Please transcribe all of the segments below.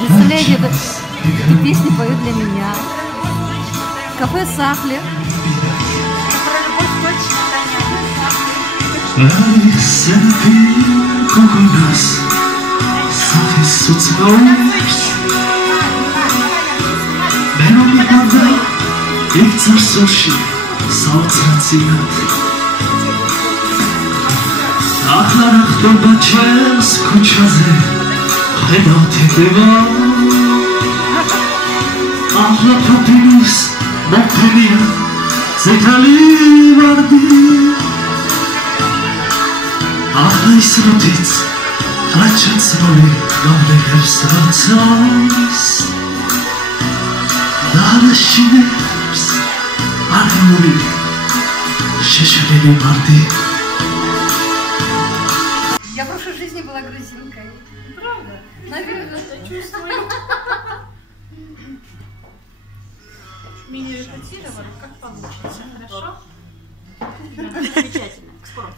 Представляете, эти песни поют для меня. Кафе Сахлер. Я в прошлой жизни была грузинкой. Правда? Наверное. Это чувствую. Мини-репетировали, как получится, хорошо? Замечательно. К спору.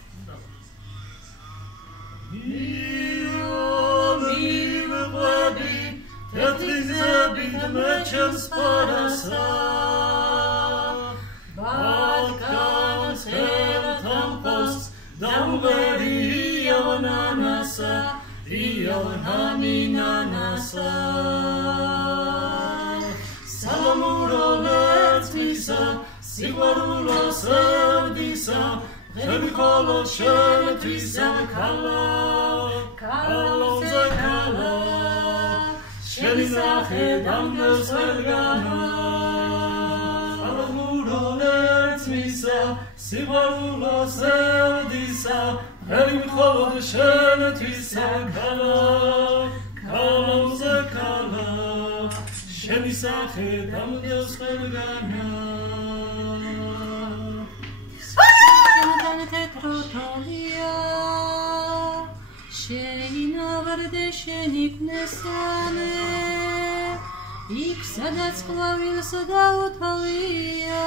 იქ სადაც ყვავილსა დაუთავია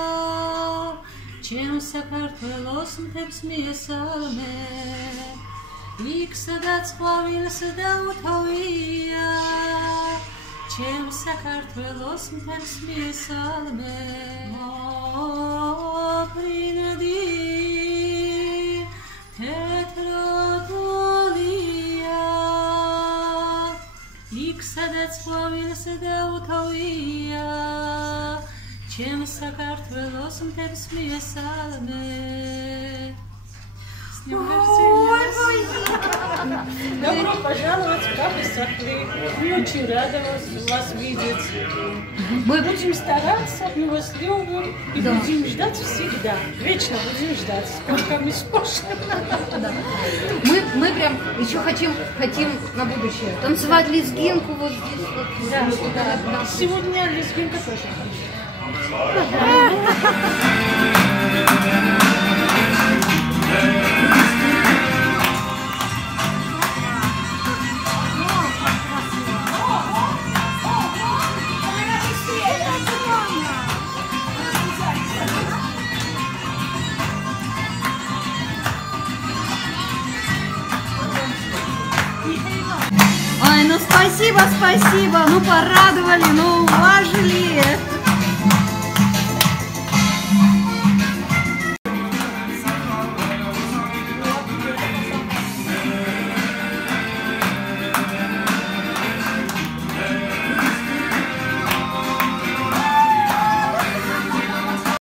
ჩემ საქართველოს მთებს მიესალმე იქ სადაც ყვავილსა დაუთავია ჩემ საქართველოს მთებს მიესალმე მოფრინდი თეთროდოლია იქ სადაც ყვავილსა დაუთავია ჩემ საქართველოს მთებს მიესალმე Добро пожаловать в кафе Сахлер. Мы очень рады вас видеть. Мы будем стараться, мы вас любим и будем ждать всегда. Вечно будем ждать, сколько мы сможем. Мы прям еще хотим на будущее танцевать лезгинку вот здесь вот. Да. Сегодня лезгинка тоже. Ой, ну спасибо, ну порадовали, ну уважили.